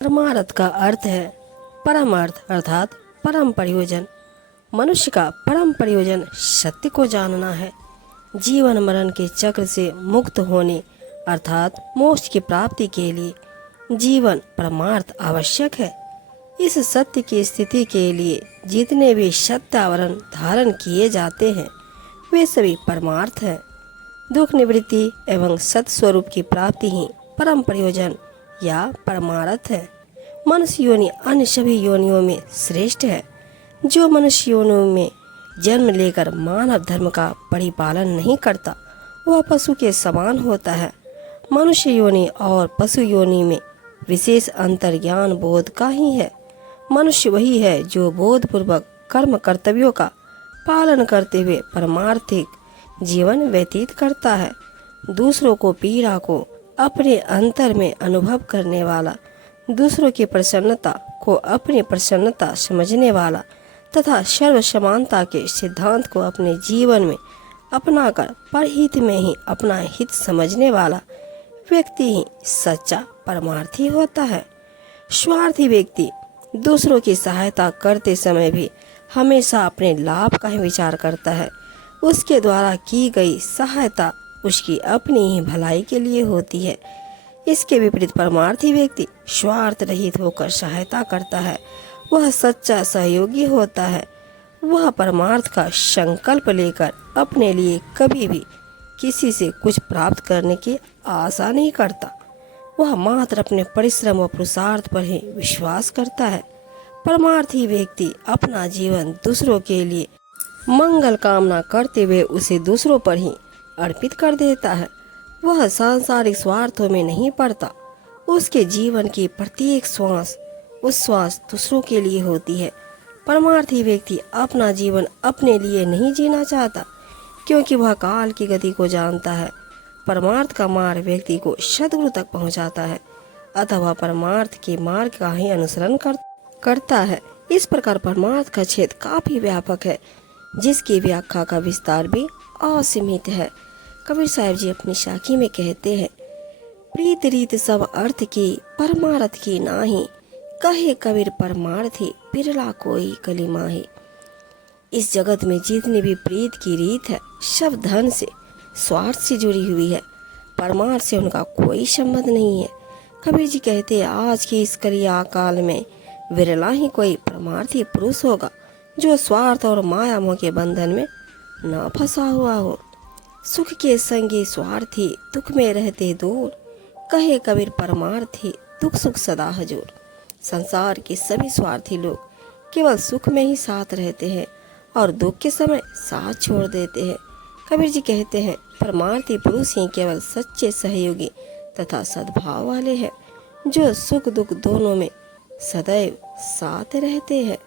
परमार्थ का अर्थ है परम अर्थ अर्थात परम प्रयोजन। मनुष्य का परम प्रयोजन सत्य को जानना है। जीवन मरण के चक्र से मुक्त होने अर्थात मोक्ष की प्राप्ति के लिए जीवन परमार्थ आवश्यक है। इस सत्य की स्थिति के लिए जितने भी सत्य आवरण धारण किए जाते हैं वे सभी परमार्थ हैं। दुख निवृत्ति एवं सत्य स्वरूप की प्राप्ति ही परम प्रयोजन या परमार्थ है। मनुष्य योनि अन्य सभी योनियों में श्रेष्ठ है। जो मनुष्य योनियों में जन्म लेकर मानव धर्म का परिपालन नहीं करता वह पशु के समान होता है। मनुष्य योनि और पशु योनि में विशेष अंतर ज्ञान बोध का ही है। मनुष्य वही है जो बोधपूर्वक कर्म कर्तव्यों का पालन करते हुए परमार्थिक जीवन व्यतीत करता है। दूसरों को पीड़ा को अपने अंतर में अनुभव करने वाला, दूसरों की प्रसन्नता को अपनी प्रसन्नता समझने वाला तथा सर्व समानता के सिद्धांत को अपने जीवन में अपनाकर परहित में ही अपना हित समझने वाला व्यक्ति ही सच्चा परमार्थी होता है। स्वार्थी व्यक्ति दूसरों की सहायता करते समय भी हमेशा अपने लाभ का ही विचार करता है। उसके द्वारा की गई सहायता उसकी अपनी ही भलाई के लिए होती है। इसके विपरीत परमार्थी व्यक्ति स्वार्थ रहित होकर सहायता करता है। वह सच्चा सहयोगी होता है। वह परमार्थ का संकल्प लेकर अपने लिए कभी भी किसी से कुछ प्राप्त करने की आशा नहीं करता। वह मात्र अपने परिश्रम और पुरुषार्थ पर ही विश्वास करता है। परमार्थी व्यक्ति अपना जीवन दूसरों के लिए मंगल कामना करते हुए उसे दूसरों पर ही अर्पित कर देता है। वह सांसारिक स्वार्थों में नहीं पड़ता। उसके जीवन की प्रत्येक श्वास उच्छ्वास दूसरों के लिए होती है। परमार्थी व्यक्ति अपना जीवन अपने लिए नहीं जीना चाहता क्योंकि वह काल की गति को जानता है। परमार्थ का मार्ग व्यक्ति को सद्गुरु तक पहुंचाता है अथवा परमार्थ के मार्ग का ही अनुसरण करता है। इस प्रकार परमार्थ का क्षेत्र काफी व्यापक है जिसकी व्याख्या का विस्तार भी असीमित है। कबीर साहब जी अपनी साखी में कहते हैं, प्रीत रीत सब अर्थ की परमार्थ की नाही, कहे कबीर परमार्थी बिरला कोई कलिमा है। इस जगत में जितनी भी प्रीत की रीत है सब धन से स्वार्थ से जुड़ी हुई है। परमार्थ से उनका कोई संबंध नहीं है। कबीर जी कहते हैं, आज की इस कलिया काल में विरला ही कोई परमार्थी पुरुष होगा जो स्वार्थ और माया मोह के बंधन में न फंसा हुआ हो। सुख के संगी स्वार्थी दुख में रहते दूर, कहे कबीर परमार्थी दुख सुख सदा हजूर। संसार के सभी स्वार्थी लोग केवल सुख में ही साथ रहते हैं और दुख के समय साथ छोड़ देते हैं। कबीर जी कहते हैं, परमार्थी पुरुष ही केवल सच्चे सहयोगी तथा सद्भाव वाले हैं जो सुख दुख दोनों में सदैव साथ रहते हैं।